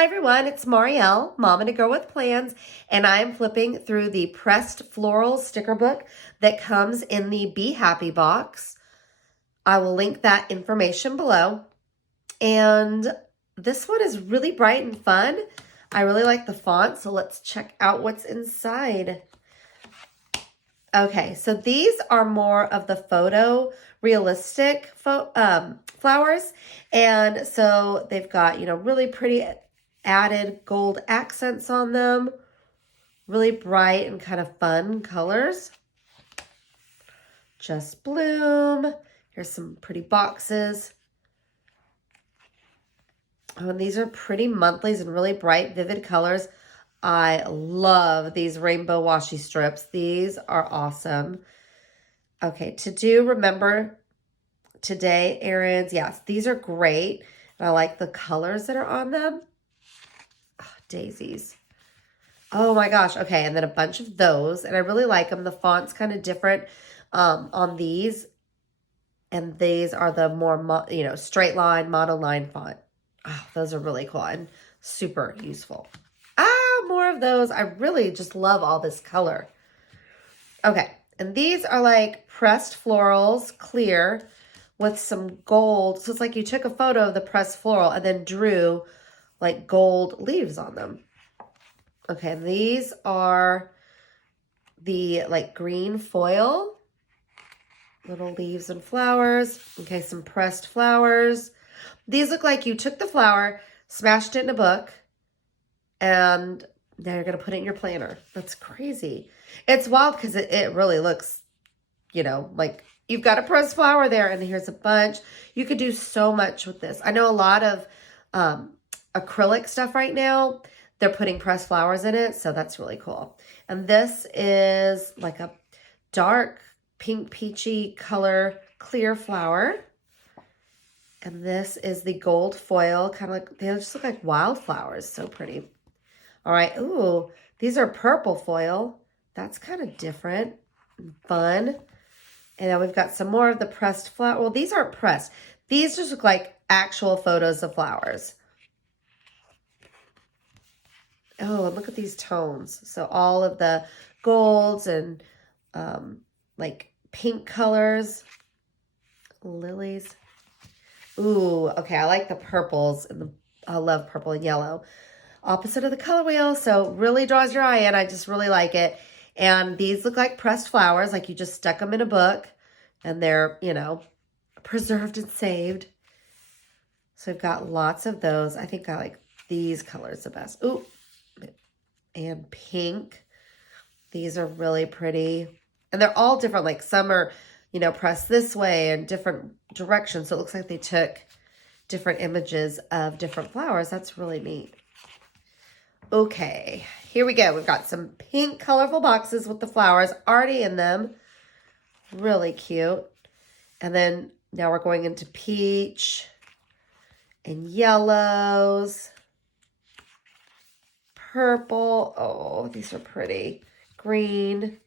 Hi everyone, it's Marielle, Mom and a Girl with Plans, and I'm flipping through the pressed floral sticker book that comes in the Be Happy box. I will link that information below. And this one is really bright and fun. I really like the font, so let's check out what's inside. Okay, so these are more of the photo realistic flowers. And so they've got, really pretty added gold accents on them. Really bright and kind of fun colors. Just Bloom. Here's some pretty boxes. Oh, and these are pretty monthlies and really bright, vivid colors. I love these rainbow washi strips. These are awesome. Okay, remember today errands. Yes, these are great. And I like the colors that are on them. Oh, daisies. Oh my gosh. Okay, and then a bunch of those. And I really like them. The font's kind of different on these. And these are the more, straight line, monoline font. Oh, those are really cool and super useful. More of those. I really just love all this color. Okay, and these are like pressed florals, clear, with some gold. So it's like you took a photo of the pressed floral and then drew like gold leaves on them. Okay, and these are the like green foil, little leaves and flowers. Okay, some pressed flowers. These look like you took the flower, smashed it in a book, and now you're going to put it in your planner. That's crazy. It's wild because it really looks, like you've got a pressed flower there and here's a bunch. You could do so much with this. I know a lot of acrylic stuff right now. They're putting pressed flowers in it, so that's really cool. And this is like a dark pink peachy color clear flower. And this is the gold foil, kind of like, they just look like wildflowers. So pretty. All right. Ooh, these are purple foil. That's kind of different and fun. And then we've got some more of the pressed flower. Well, these aren't pressed. These just look like actual photos of flowers. Oh, and look at these tones. So all of the golds and like pink colors, lilies. Ooh, okay. I like the purples and I love purple and yellow. Opposite of the color wheel, so really draws your eye in. I just really like it. And these look like pressed flowers, like you just stuck them in a book and they're, preserved and saved. So I've got lots of those. I think I like these colors the best. Ooh, and pink. These are really pretty. And they're all different. Like some are, pressed this way and different directions. So it looks like they took different images of different flowers. That's really neat. Okay, here we go. We've got some pink colorful boxes with the flowers already in them. Really cute. And then now we're going into peach and yellows. Purple. Oh, these are pretty. Green.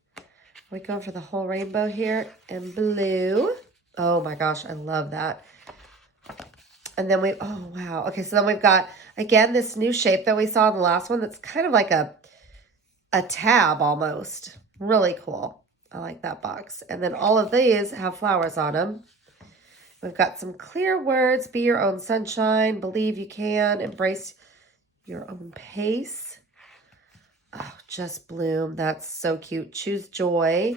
We go for the whole rainbow here. And blue. Oh my gosh, I love that. And then oh wow. Okay, so then we've got, again, this new shape that we saw in the last one that's kind of like a tab almost. Really cool. I like that box. And then all of these have flowers on them. We've got some clear words. Be your own sunshine. Believe you can. Embrace your own pace. Oh, just bloom. That's so cute. Choose joy.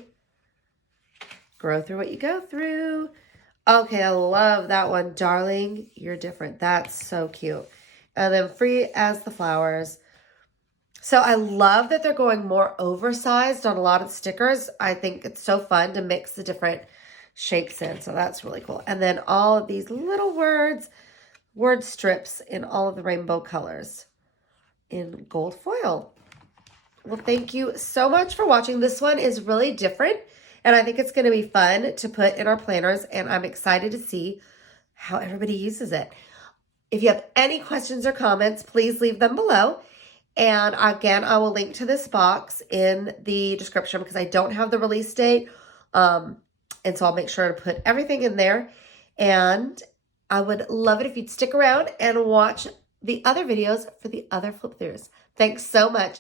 Grow through what you go through. Okay, I love that one. Darling, you're different. That's so cute. And then free as the flowers. So I love that they're going more oversized on a lot of the stickers. I think it's so fun to mix the different shapes in. So that's really cool. And then all of these little word strips in all of the rainbow colors in gold foil. Well, thank you so much for watching. This one is really different. And I think it's going to be fun to put in our planners, and I'm excited to see how everybody uses it. If you have any questions or comments, please leave them below. And again, I will link to this box in the description because I don't have the release date. And so I'll make sure to put everything in there. And I would love it if you'd stick around and watch the other videos for the other flip throughs. Thanks so much.